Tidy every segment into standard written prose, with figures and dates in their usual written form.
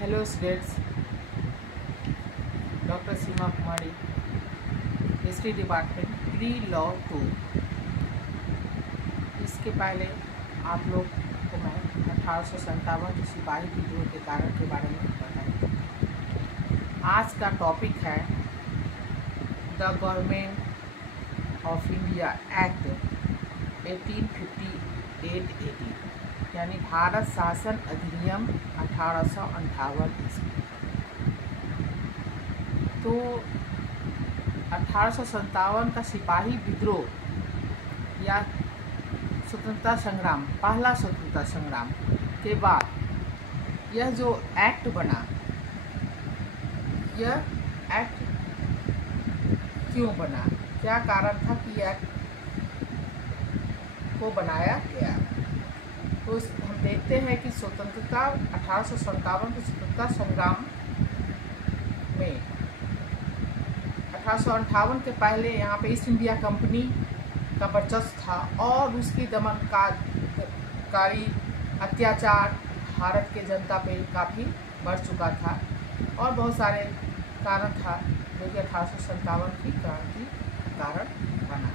Hello students, doctor सीमा कुमारी, history department, pre law 2। इसके पहले आप लोग को मैं 1857 के सिपाही विद्रोह के कारण के बारे में बताऊँ। आज का टॉपिक है the government of India act 1858 यानी भारत शासन अधिनियम 1858 ईस्वी। तो 1857 का सिपाही विद्रोह या स्वतंत्रता संग्राम, पहला स्वतंत्रता संग्राम के बाद यह जो एक्ट बना, यह एक्ट क्यों बना, क्या कारण था कि एक्ट को बनाया गया। तो हम देखते हैं कि स्वतंत्रता 1857 के स्वतंत्रता संग्राम में 1858 के पहले यहाँ पे ईस्ट इंडिया कंपनी का वर्चस्व था और उसकी दमनकारी अत्याचार भारत के जनता पे काफ़ी बढ़ चुका था और बहुत सारे कारण था जो कि 1857 की क्रांति कारण बना।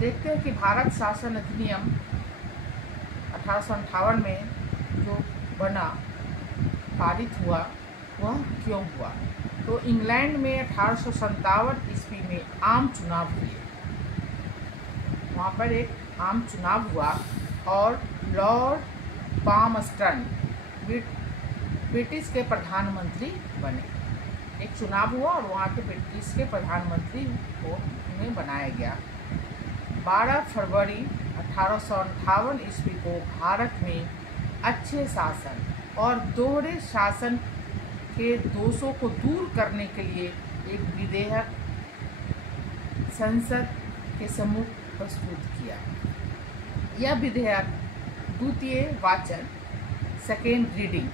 देखते हैं कि भारत शासन अधिनियम 1858 में जो बना, पारित हुआ, वह क्यों हुआ। तो इंग्लैंड में 1857 ईस्वी में आम चुनाव हुए। वहाँ पर एक आम चुनाव हुआ और लॉर्ड पामस्टन ब्रिटिश के प्रधानमंत्री बने। एक चुनाव हुआ और वहाँ के ब्रिटिश के प्रधानमंत्री को उन्हें बनाया गया। 12 फरवरी 1858 ईस्वी को भारत में अच्छे शासन और दोहरे शासन के दोषों को दूर करने के लिए एक विधेयक संसद के सम्मुख प्रस्तुत किया। यह विधेयक द्वितीय वाचन, सेकेंड रीडिंग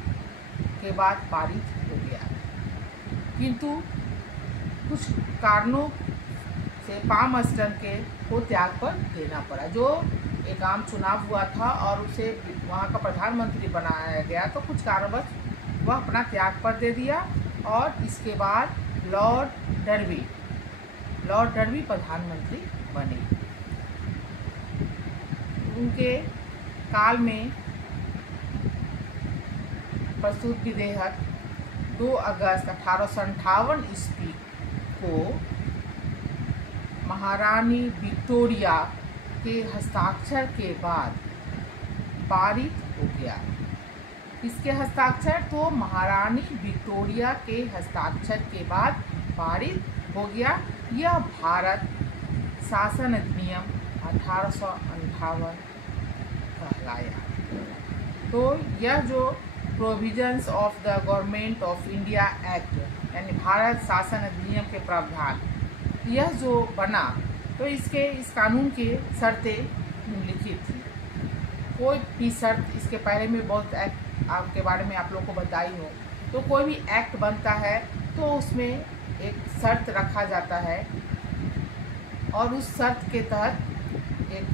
के बाद पारित हो गया, किंतु कुछ कारणों से पामस्टन को त्याग पर देना पड़ा। जो एक आम चुनाव हुआ था और उसे वहाँ का प्रधानमंत्री बनाया गया, तो कुछ कारणवश वह अपना त्याग पर दे दिया और इसके बाद लॉर्ड डर्बी प्रधानमंत्री बने। उनके काल में प्रस्तुत विधेयक 2 अगस्त 1858 ईस्वी को महारानी विक्टोरिया के हस्ताक्षर के बाद पारित हो गया। किसके हस्ताक्षर? तो महारानी विक्टोरिया के हस्ताक्षर के बाद पारित हो गया। यह भारत शासन अधिनियम 1858 कहलाया। तो यह जो provisions of the government of India act यानी भारत शासन अधिनियम के प्रावधान, यह जो बना, तो इस कानून की शर्तें निम्नलिखित थी। कोई भी शर्त, इसके पहले में बहुत एक्ट आपके बारे में आप लोगों को बताई हो, तो कोई भी एक्ट बनता है तो उसमें एक शर्त रखा जाता है और उस शर्त के तहत एक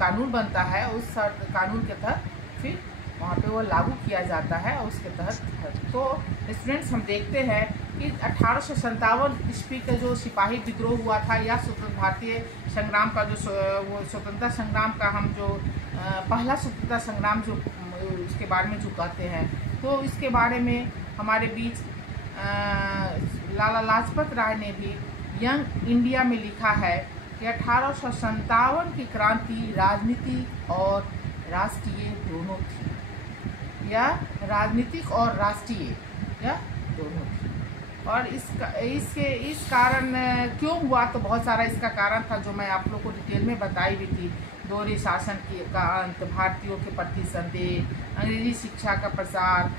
कानून बनता है। उस कानून के तहत फिर वहाँ पे वो लागू किया जाता है और उसके तहत। तो स्टूडेंट्स, हम देखते हैं कि 1857 ईस्वी का जो सिपाही विद्रोह हुआ था या स्वतंत्र भारतीय संग्राम का जो वो स्वतंत्रता संग्राम का हम जो पहला स्वतंत्रता संग्राम जो उसके बारे में जो कहते हैं, तो इसके बारे में हमारे बीच लाला लाजपत राय ने भी यंग इंडिया में लिखा है कि 1857 की क्रांति राजनीतिक और राष्ट्रीय दोनों थी, या राजनीतिक और राष्ट्रीय या दोनों थी। और इस कारण क्यों हुआ, तो बहुत सारा इसका कारण था जो मैं आप लोग को डिटेल में बताई भी थी। दोहरे शासन का अंत, भारतीयों के प्रति संदेह, अंग्रेजी शिक्षा का प्रसार,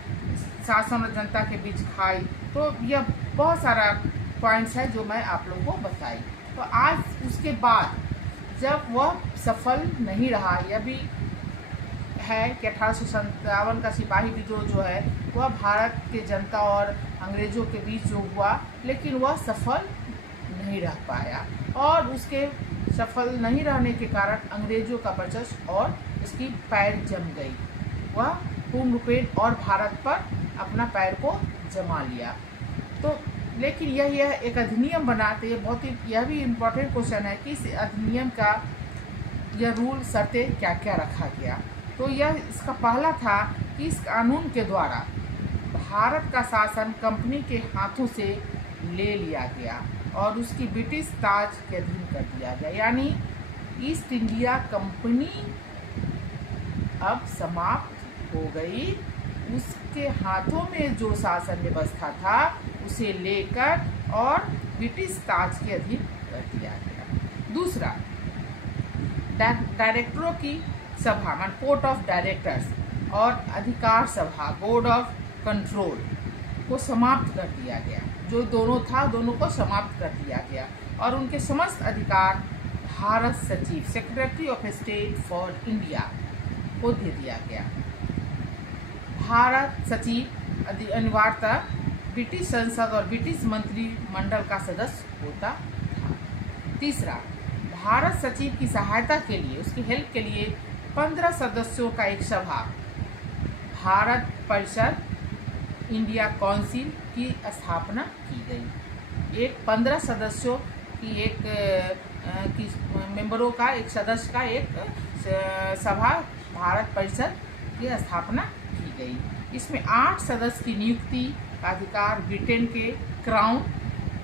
शासन और जनता के बीच खाई, तो यह बहुत सारा पॉइंट्स है जो मैं आप लोगों को बताई। तो आज उसके बाद जब वह सफल नहीं रहा, यह भी है कि 1857 का सिपाही विद्रोह जो है वह भारत के जनता और अंग्रेज़ों के बीच जो हुआ, लेकिन वह सफल नहीं रह पाया और उसके सफल नहीं रहने के कारण अंग्रेज़ों का वर्चस्व और उसकी पैर जम गई। वह पूर्ण रूपेण और भारत पर अपना पैर को जमा लिया। तो लेकिन यह एक अधिनियम बना, तो ये बहुत ही यह भी इम्पोर्टेंट क्वेश्चन है कि इस अधिनियम का यह रूल शर्तें क्या क्या रखा गया। तो यह इसका पहला था कि इस कानून के द्वारा भारत का शासन कंपनी के हाथों से ले लिया गया और उसकी ब्रिटिश ताज के अधीन कर दिया गया, यानी ईस्ट इंडिया कंपनी अब समाप्त हो गई। उसके हाथों में जो शासन व्यवस्था था उसे लेकर और ब्रिटिश ताज के अधीन कर दिया गया। दूसरा, डायरेक्टरों की सभा मान कोर्ट ऑफ डायरेक्टर्स और अधिकार सभा बोर्ड ऑफ कंट्रोल को समाप्त कर दिया गया। जो दोनों था दोनों को समाप्त कर दिया गया और उनके समस्त अधिकार भारत सचिव secretary of state for India को दे दिया गया। भारत सचिव अनिवार्यतः ब्रिटिश संसद और ब्रिटिश मंत्रिमंडल का सदस्य होता था। तीसरा, भारत सचिव की सहायता के लिए, उसकी हेल्प के लिए 15 सदस्यों का एक सभा भारत परिषद इंडिया काउंसिल की स्थापना की गई। एक 15 सदस्यों की एक मेंबरों का एक सदस्य का एक सभा भारत परिषद की स्थापना की गई। इसमें 8 सदस्य की नियुक्ति का अधिकार ब्रिटेन के क्राउन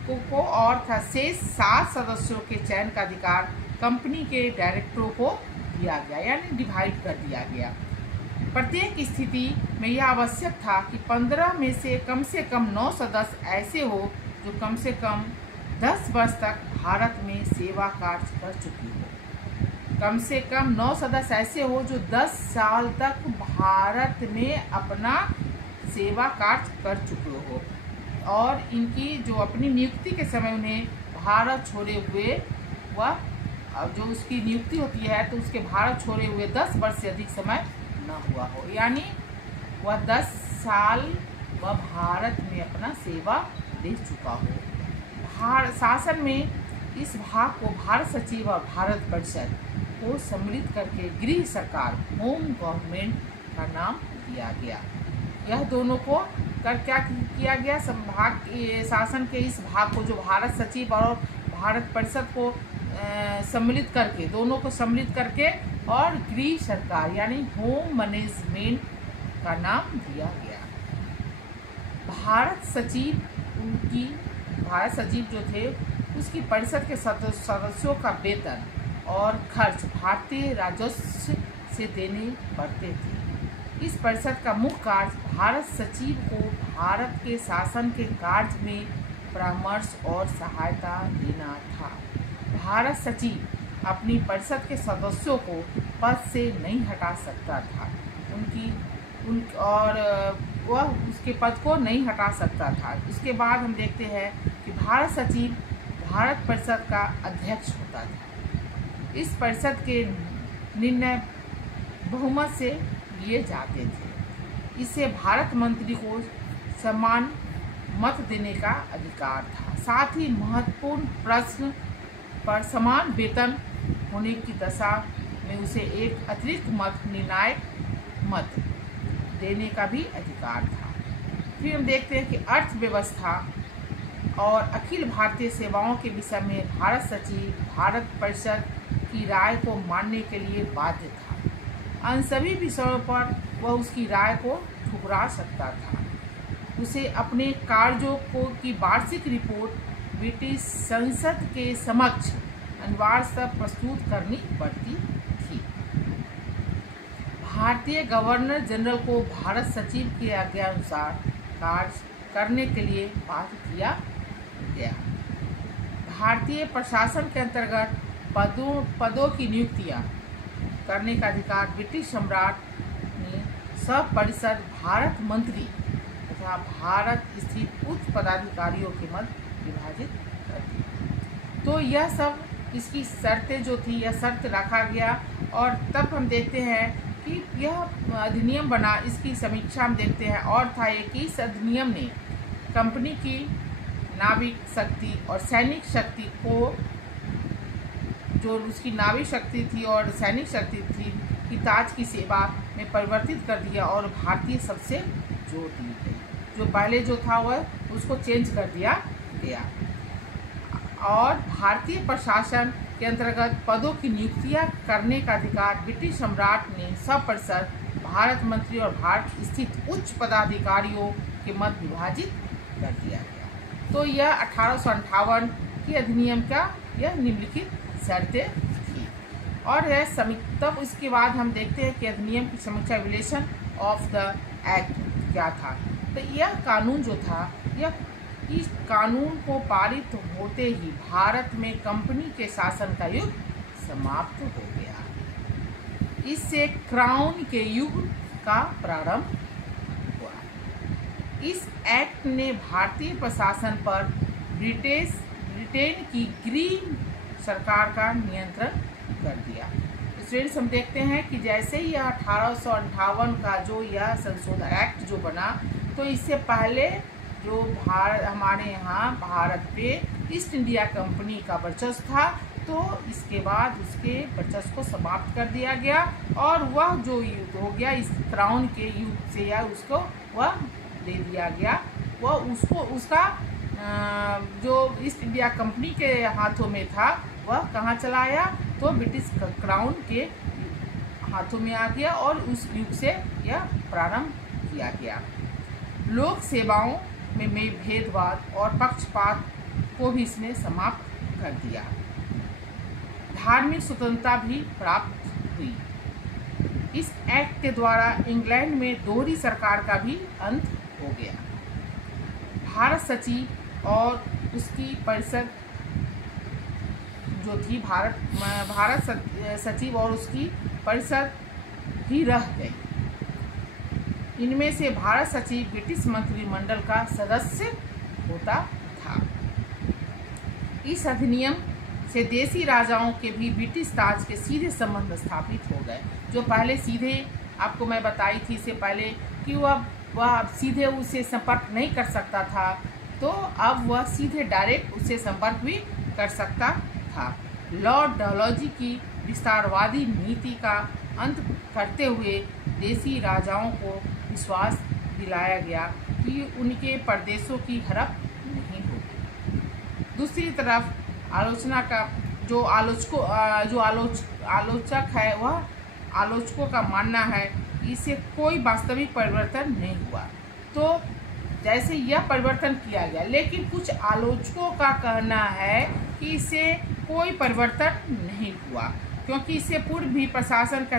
को और था शेष 7 सदस्यों के चयन का अधिकार कंपनी के डायरेक्टरों को दिया गया, यानी डिवाइड कर दिया गया। प्रत्येक स्थिति में यह आवश्यक था कि 15 में से कम 9 सदस्य ऐसे हो जो कम से कम 10 वर्ष तक भारत में सेवा कार्य कर चुकी हो। कम से कम 9 सदस्य ऐसे हो जो 10 साल तक भारत में अपना सेवा कार्य कर चुके हो और इनकी जो अपनी नियुक्ति के समय उन्हें भारत छोड़े हुए वह जो उसकी नियुक्ति होती है तो उसके भारत छोड़े हुए 10 वर्ष से अधिक समय न हुआ हो, यानी वह 10 साल वह भारत में अपना सेवा दे चुका हो। शासन में इस भाग को भारत सचिव और भारत परिषद को सम्मिलित करके गृह सरकार होम गवर्नमेंट का नाम दिया गया। यह दोनों को कर क्या किया गया, संभाग शासन के इस भाग को जो भारत सचिव और भारत परिषद को सम्मिलित करके, दोनों को सम्मिलित करके और गृह सरकार यानी होम मैनेजमेंट का नाम दिया गया। भारत सचिव जो थे उसकी परिषद के सदस्यों का वेतन और खर्च भारतीय राजस्व से देने पड़ते थे। इस परिषद का मुख्य कार्य भारत सचिव को भारत के शासन के कार्य में परामर्श और सहायता देना था। भारत सचिव अपनी परिषद के सदस्यों को पद से नहीं हटा सकता था, और वह उसके पद को नहीं हटा सकता था। इसके बाद हम देखते हैं कि भारत सचिव भारत परिषद का अध्यक्ष होता था। इस परिषद के निर्णय बहुमत से लिए जाते थे। इससे भारत मंत्री को समान मत देने का अधिकार था। साथ ही महत्वपूर्ण प्रश्न पर समान वेतन होने की दशा में उसे एक अतिरिक्त निर्णायक मत देने का भी अधिकार था। फिर हम देखते हैं कि अर्थव्यवस्था और अखिल भारतीय सेवाओं के विषय में भारत सचिव भारत परिषद की राय को मानने के लिए बाध्य था। अन्य सभी विषयों पर वह उसकी राय को ठुकरा सकता था। उसे अपने कार्यों की वार्षिक रिपोर्ट ब्रिटिश संसद के समक्ष अनिवार्यतः प्रस्तुत करनी पड़ती थी। भारतीय गवर्नर जनरल को भारत सचिव की आज्ञानुसार कार्य करने के लिए बाध्य किया गया। भारतीय प्रशासन के अंतर्गत पदों की नियुक्तियां करने का अधिकार ब्रिटिश सम्राट ने सब परिषद भारत मंत्री तथा भारत स्थित उच्च पदाधिकारियों के मध्य विभाजित कर दी। तो यह सब इसकी शर्तें जो थी, यह शर्त रखा गया और तब हम देखते हैं कि यह अधिनियम बना। इसकी समीक्षा हम देखते हैं और था ये कि इस अधिनियम ने कंपनी की नाविक शक्ति और सैनिक शक्ति को, जो उसकी नाविक शक्ति थी और सैनिक शक्ति थी, की ताज की सेवा में परिवर्तित कर दिया और भारतीय सबसे जोड़ दी गई। जो पहले जो था वह उसको चेंज कर दिया गया। और भारतीय प्रशासन के अंतर्गत पदों की नियुक्तियां करने का अधिकार ब्रिटिश सम्राट ने 100% भारत मंत्री और भारत स्थित उच्च पदाधिकारियों के मध्य विभाजित कर दिया गया। तो यह 1858 की अधिनियम का यह निम्नलिखित शर्तें थी। और यह तब इसके बाद हम देखते हैं कि अधिनियम की समीक्षा एवल्यूशन ऑफ द एक्ट क्या था। तो यह कानून जो था, यह इस कानून को पारित होते ही भारत में कंपनी के शासन का युग समाप्त हो गया। इससे क्राउन के युग का प्रारंभ हुआ। इस एक्ट ने भारतीय प्रशासन पर ब्रिटेन की ग्रीन सरकार का नियंत्रण कर दिया। स्टूडेंट्स, हम देखते हैं कि जैसे ही यह 1858 का जो यह संशोधन एक्ट जो बना, तो इससे पहले जो हमारे यहाँ भारत पे ईस्ट इंडिया कंपनी का वर्चस्व था, तो इसके बाद उसके वर्चस्व को समाप्त कर दिया गया और वह जो युद्ध हो गया इस क्राउन के युद्ध से, या उसको वह दे दिया गया। वह उसका जो ईस्ट इंडिया कंपनी के हाथों में था, वह कहाँ चला आया, तो ब्रिटिश क्राउन के हाथों में आ गया और उस युग से यह प्रारंभ किया गया। लोक सेवाओं में भेदभाव और पक्षपात को भी इसने समाप्त कर दिया। धार्मिक स्वतंत्रता भी प्राप्त हुई। इस एक्ट के द्वारा इंग्लैंड में दोहरी सरकार का भी अंत हो गया। भारत सचिव और उसकी परिषद जो थी, भारत सचिव और उसकी परिषद ही रह गई। इनमें से भारत सचिव ब्रिटिश मंत्रिमंडल का सदस्य होता था। इस अधिनियम से देसी राजाओं के भी ब्रिटिश ताज के सीधे संबंध स्थापित हो गए। जो पहले सीधे आपको मैं बताई थी इससे पहले कि वह सीधे उससे संपर्क नहीं कर सकता था, तो अब वह सीधे डायरेक्ट उससे संपर्क भी कर सकता था। लॉर्ड डलहौजी की विस्तारवादी नीति का अंत करते हुए देसी राजाओं को विश्वास दिलाया गया कि उनके प्रदेशों की हड़प नहीं होगी। दूसरी तरफ आलोचना का जो आलोचक है, वह आलोचकों का मानना है कि इससे कोई वास्तविक परिवर्तन नहीं हुआ। तो जैसे यह परिवर्तन किया गया, लेकिन कुछ आलोचकों का कहना है कि इससे कोई परिवर्तन नहीं हुआ, क्योंकि इससे पूर्व भी प्रशासन के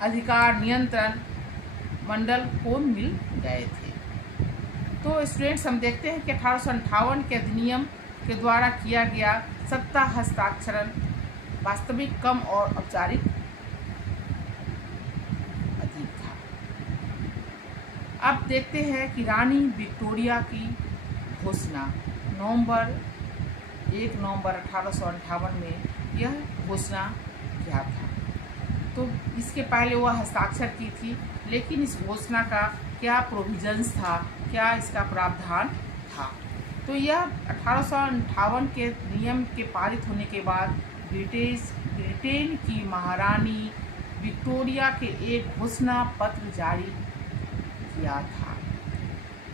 अधिकार नियंत्रण मंडल को मिल गए थे। तो स्टूडेंट्स, हम देखते हैं कि 1858 के अधिनियम के द्वारा किया गया सत्ता हस्ताक्षरण वास्तविक कम और औपचारिक अधिक था। अब देखते हैं कि रानी विक्टोरिया की घोषणा 1 नवंबर 1858 में यह घोषणा क्या था। तो इसके पहले वह हस्ताक्षर की थी, लेकिन इस घोषणा का क्या प्रोविजंस था, क्या इसका प्रावधान था। तो यह 1858 के नियम के पारित होने के बाद ब्रिटेन की महारानी विक्टोरिया के एक घोषणा पत्र जारी किया था।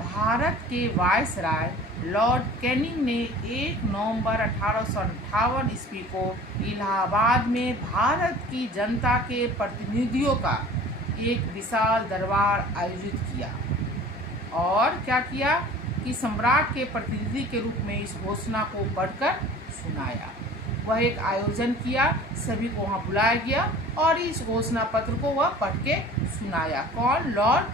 भारत के वायसराय लॉर्ड कैनिंग ने 1 नवंबर 1858 ईस्वी को इलाहाबाद में भारत की जनता के प्रतिनिधियों का एक विशाल दरबार आयोजित किया और क्या किया कि सम्राट के प्रतिनिधि के रूप में इस घोषणा को पढ़कर सुनाया। वह एक आयोजन किया, सभी को वहाँ बुलाया गया और इस घोषणा पत्र को वह पढ़ के सुनाया। कौन? Lord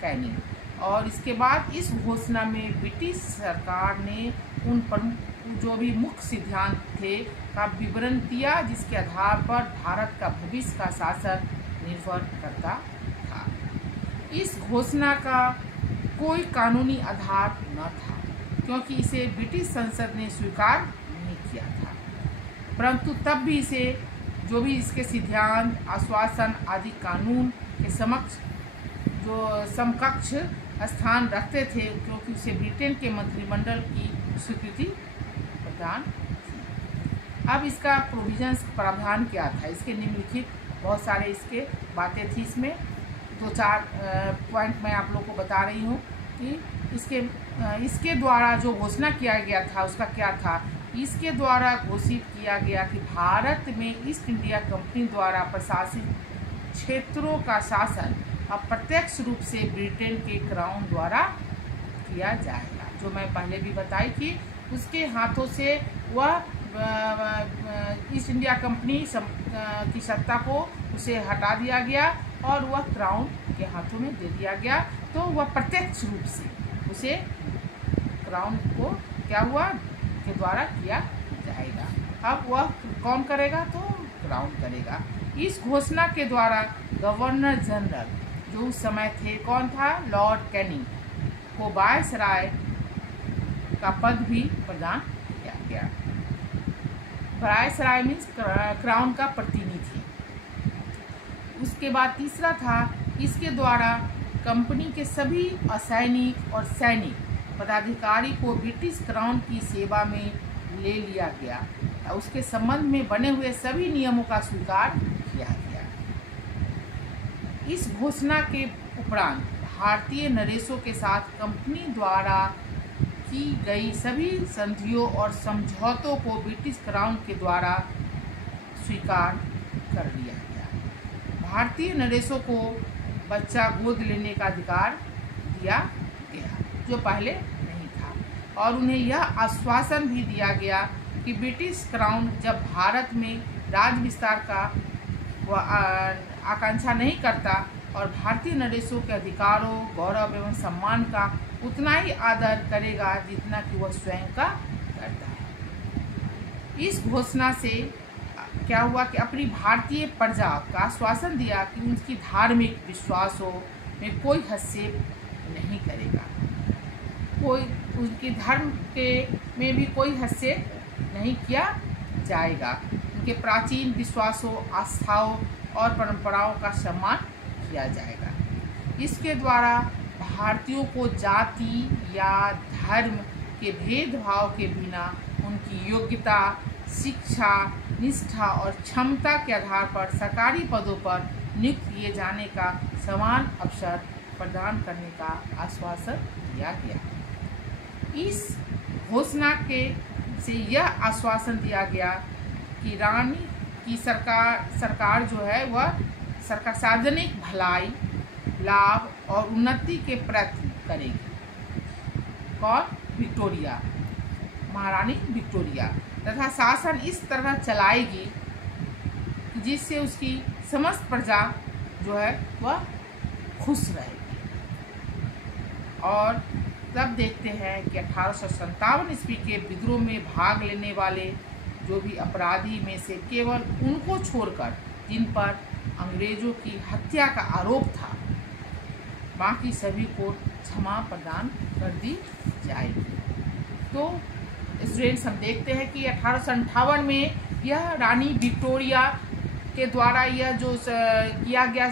Canning. और इसके बाद इस घोषणा में ब्रिटिश सरकार ने उन प्रमुख जो भी मुख्य सिद्धांत थे का विवरण दिया, जिसके आधार पर भारत का भविष्य का शासन निर्भर करता था। इस घोषणा का कोई कानूनी आधार न था, क्योंकि इसे ब्रिटिश संसद ने स्वीकार नहीं किया था, परंतु तब भी इसे जो भी इसके सिद्धांत, आश्वासन आदि कानून के समकक्ष स्थान रखते थे, क्योंकि उसे ब्रिटेन के मंत्रिमंडल की स्वीकृति प्रदान थी। अब इसका प्रोविजंस प्रावधान क्या था, इसके निम्नलिखित बहुत सारे इसके बातें थी। इसमें 2-4 पॉइंट मैं आप लोग को बता रही हूँ। कि इसके द्वारा जो घोषणा किया गया था उसका क्या था। इसके द्वारा घोषित किया गया कि भारत में ईस्ट इंडिया कंपनी द्वारा प्रशासित क्षेत्रों का शासन अप्रत्यक्ष रूप से ब्रिटेन के क्राउन द्वारा किया जाएगा। जो मैं पहले भी बताई थी, उसके हाथों से वह ईस्ट इंडिया कंपनी की सत्ता को उसे हटा दिया गया और वह क्राउन के हाथों में दे दिया गया। तो वह प्रत्यक्ष रूप से उसे क्राउन को क्या हुआ के द्वारा किया जाएगा। अब वह कौन करेगा, तो क्राउन करेगा। इस घोषणा के द्वारा गवर्नर जनरल जो उस समय थे कौन था, लॉर्ड कैनिंग, को वायसराय का पद भी प्रदान किया गया। वायसराय मीन्स क्राउन का प्रतिनिधि। उसके बाद तीसरा था, इसके द्वारा कंपनी के सभी असैनिक और सैनिक पदाधिकारी को ब्रिटिश क्राउन की सेवा में ले लिया गया। उसके संबंध में बने हुए सभी नियमों का स्वीकार किया गया। इस घोषणा के उपरांत भारतीय नरेशों के साथ कंपनी द्वारा की गई सभी संधियों और समझौतों को ब्रिटिश क्राउन के द्वारा स्वीकार कर लिया गया। भारतीय नरेशों को बच्चा गोद लेने का अधिकार दिया गया जो पहले नहीं था, और उन्हें यह आश्वासन भी दिया गया कि ब्रिटिश क्राउन जब भारत में राज विस्तार का आकांक्षा नहीं करता और भारतीय नरेशों के अधिकारों, गौरव एवं सम्मान का उतना ही आदर करेगा जितना कि वह स्वयं का करता है। इस घोषणा से क्या हुआ कि अपनी भारतीय प्रजा का आश्वासन दिया कि उनकी धार्मिक विश्वासों में कोई हस्तक्षेप नहीं करेगा, कोई उनकी धर्म के में भी कोई हस्तक्षेप नहीं किया जाएगा। उनके प्राचीन विश्वासों, आस्थाओं और परंपराओं का सम्मान किया जाएगा। इसके द्वारा भारतीयों को जाति या धर्म के भेदभाव के बिना उनकी योग्यता, शिक्षा, निष्ठा और क्षमता के आधार पर सरकारी पदों पर नियुक्त किए जाने का समान अवसर प्रदान करने का आश्वासन दिया गया। इस घोषणा के से यह आश्वासन दिया गया कि रानी की सरकार जो है वह सरकार सार्वजनिक भलाई, लाभ और उन्नति के प्रयत्न करेगी। कौन? विक्टोरिया, महारानी विक्टोरिया, तथा शासन इस तरह चलाएगी जिससे उसकी समस्त प्रजा जो है वह खुश रहेगी। और तब देखते हैं कि 1857 ईस्वी के विद्रोह में भाग लेने वाले जो भी अपराधी में से केवल उनको छोड़कर जिन पर अंग्रेजों की हत्या का आरोप था, बाकी सभी को क्षमा प्रदान कर दी जाएगी। तो स्टूडेंट्स, हम देखते हैं कि 1858 में यह रानी विक्टोरिया के द्वारा यह जो किया गया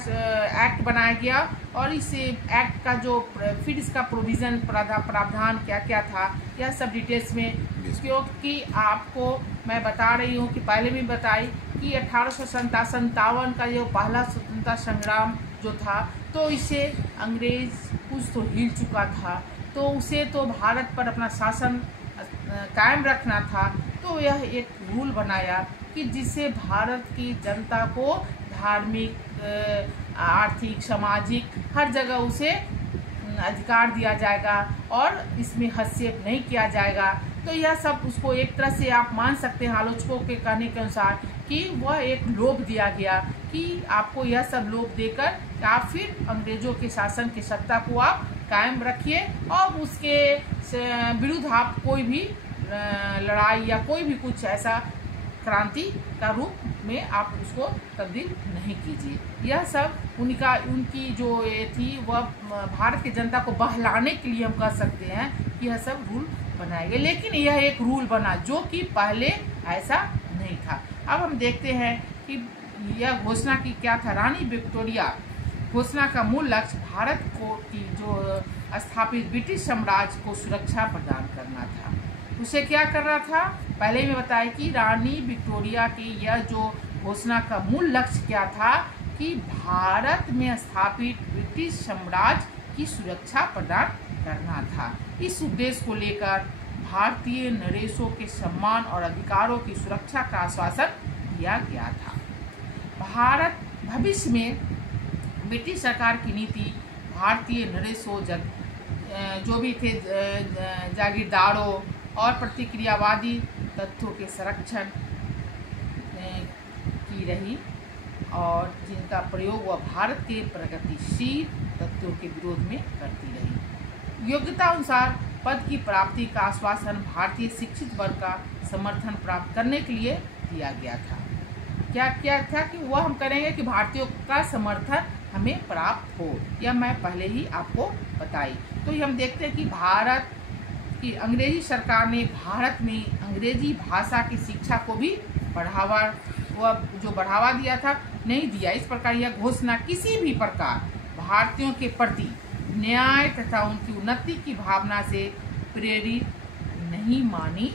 एक्ट बनाया गया, और इस एक्ट का जो फिर इसका प्रोविज़न प्रावधान क्या क्या था, यह सब डिटेल्स में, क्योंकि आपको मैं बता रही हूँ कि पहले भी बताई कि 1857 का जो पहला स्वतंत्रता संग्राम जो था, तो इसे अंग्रेज कुछ तो हिल चुका था, तो उसे तो भारत पर अपना शासन कायम रखना था। तो यह एक रूल बनाया कि जिससे भारत की जनता को धार्मिक, आर्थिक, सामाजिक हर जगह उसे अधिकार दिया जाएगा और इसमें हस्तक्षेप नहीं किया जाएगा। तो यह सब उसको एक तरह से आप मान सकते हैं, आलोचकों के कहने के अनुसार, कि वह एक लोभ दिया गया कि आपको यह सब लोभ देकर आप फिर अंग्रेजों के शासन की सत्ता को आप कायम रखिए और उसके विरुद्ध आप कोई भी लड़ाई या कोई भी कुछ ऐसा क्रांति का रूप में आप उसको तब्दील नहीं कीजिए। यह सब उनकी जो ये थी वह भारत की जनता को बहलाने के लिए हम कह सकते हैं कि यह सब रूल बनाए गए, लेकिन यह एक रूल बना जो कि पहले ऐसा नहीं था। अब हम देखते हैं कि यह घोषणा की क्या था। रानी विक्टोरिया घोषणा का मूल लक्ष्य भारत को की जो स्थापित ब्रिटिश साम्राज्य को सुरक्षा प्रदान करना था। उसे क्या करना था, पहले ही मैं बताया कि रानी विक्टोरिया की यह जो घोषणा का मूल लक्ष्य क्या था कि भारत में स्थापित ब्रिटिश साम्राज्य की सुरक्षा प्रदान करना था। इस उद्देश्य को लेकर भारतीय नरेशों के सम्मान और अधिकारों की सुरक्षा का आश्वासन दिया गया था। भारत भविष्य में ब्रिटिश सरकार की नीति भारतीय नरेशों जो भी थे जागीरदारों और प्रतिक्रियावादी तथ्यों के संरक्षण की रही और जिनका प्रयोग वह भारत के प्रगतिशील तथ्यों के विरोध में करती रही। योग्यता अनुसार पद की प्राप्ति का आश्वासन भारतीय शिक्षित वर्ग का समर्थन प्राप्त करने के लिए दिया गया था। क्या था कि वह हम करेंगे कि भारतीयों का समर्थन हमें प्राप्त हो, यह मैं पहले ही आपको बताई। तो ये हम देखते हैं कि भारत की अंग्रेजी सरकार ने भारत में अंग्रेजी भाषा की शिक्षा को भी बढ़ावा दिया था, नहीं दिया। इस प्रकार यह घोषणा किसी भी प्रकार भारतीयों के प्रति न्याय तथा उनकी उन्नति की भावना से प्रेरित नहीं मानी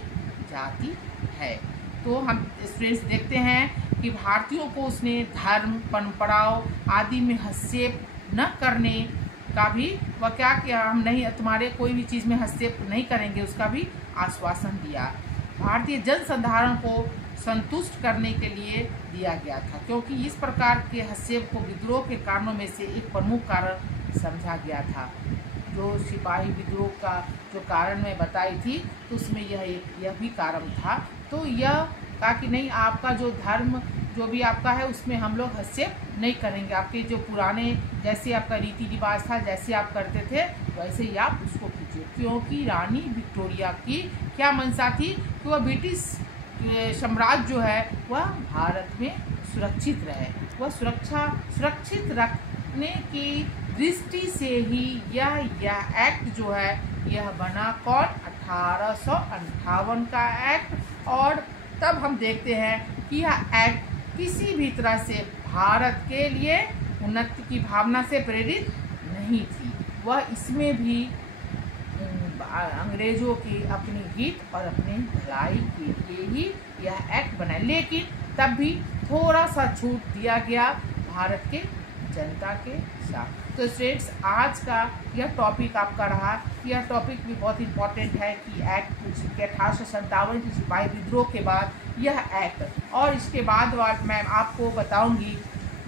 जाती है। तो हम स्टूडेंट्स देखते हैं कि भारतीयों को उसने धर्म, परंपराओं आदि में हस्तक्षेप न करने का भी वह क्या हम नहीं तुम्हारे कोई भी चीज़ में हस्तक्षेप नहीं करेंगे उसका भी आश्वासन दिया। भारतीय जनसाधारण को संतुष्ट करने के लिए दिया गया था, क्योंकि इस प्रकार के हस्तक्षेप को विद्रोह के कारणों में से एक प्रमुख कारण समझा गया था। जो सिपाही विद्रोह का जो कारण मैं बताई थी तो उसमें यह भी कारण था। तो यह कहा कि नहीं, आपका जो धर्म जो भी आपका है उसमें हम लोग हस्तक्षेप नहीं करेंगे, आपके जो पुराने जैसे आपका रीति रिवाज था जैसे आप करते थे वैसे ही आप उसको कीजिए। क्योंकि रानी विक्टोरिया की क्या मंशा थी कि वह ब्रिटिश साम्राज्य जो है वह भारत में सुरक्षित रहे, वह सुरक्षित रखने की दृष्टि से ही यह एक्ट जो है यह बना। कौन? 1858 का एक्ट। और तब हम देखते हैं कि यह एक्ट किसी भी तरह से भारत के लिए उन्नति की भावना से प्रेरित नहीं थी, वह इसमें भी अंग्रेजों की अपनी हित और अपनी भलाई के लिए ही यह एक्ट बना। लेकिन तब भी थोड़ा सा छूट दिया गया भारत के जनता के साथ। तो स्टूडेंट्स, आज का यह टॉपिक आपका रहा। यह टॉपिक भी बहुत इम्पॉर्टेंट है कि एक्ट 1857 की सिपाही विद्रोह के बाद यह एक्ट, और इसके बाद मैं आपको बताऊंगी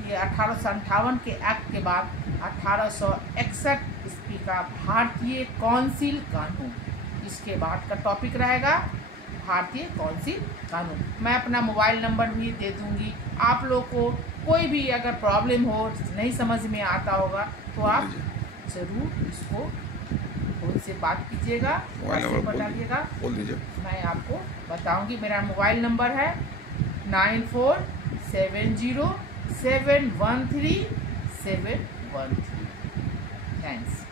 ये 1858 के एक्ट के बाद 1861 ईस्वी का भारतीय कौंसिल कानून, इसके बाद का टॉपिक रहेगा भारतीय कौंसिल कानून। मैं अपना मोबाइल नंबर भी दे दूंगी, आप लोग को कोई भी अगर प्रॉब्लम हो, नहीं समझ में आता होगा तो आप ज़रूर इसको उनसे बात कीजिएगा, बताइएगा, मैं आपको बताऊंगी। मेरा मोबाइल नंबर है 9470713713। थैंक्स।